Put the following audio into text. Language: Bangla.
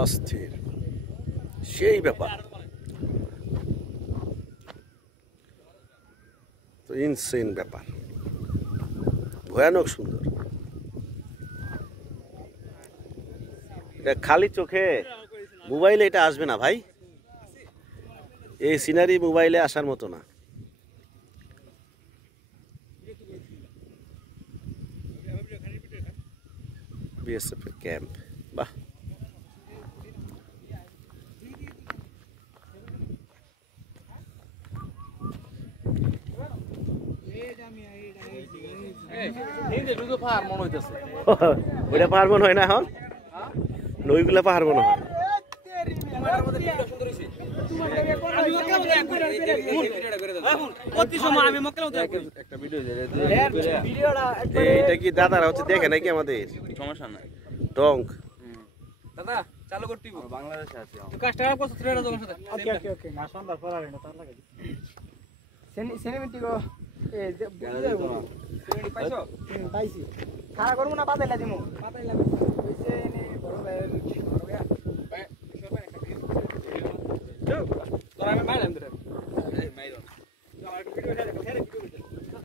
অস্থির সেই ব্যাপার তো ইনসেন ব্যাপার ভয়ানক সুন্দর এটা খালি চোখে মোবাইলে এটা আসবে না ভাই এই সিনারি মোবাইলে আসার মতো না বিএসএফ ক্যাম্প বাহ ওইটা পাহাড় মনে হয় না এখন নইগুলা পাহাড় মনে হয় এটা কি দাদারা হচ্ছে দেখে নাকি আমাদের সমস্যা নাই টঙ্ক দাদা চালু করতে বাংলাদেশে আছি কাস্টমার কত ছেড়ে দাও সাথে ওকে ওকে ওকে না সন্ধ্যা পর আর না তার লাগে সেনিমিটিগো এ সেনিমিটি পাইছো পাইছি খাড়া করব না পাতাইলা দিমু পাতাইলা কইছে নি বড় ভাই বড় ভাই ভাই সবাই একটা ভিডিও তোরা আমি মারলাম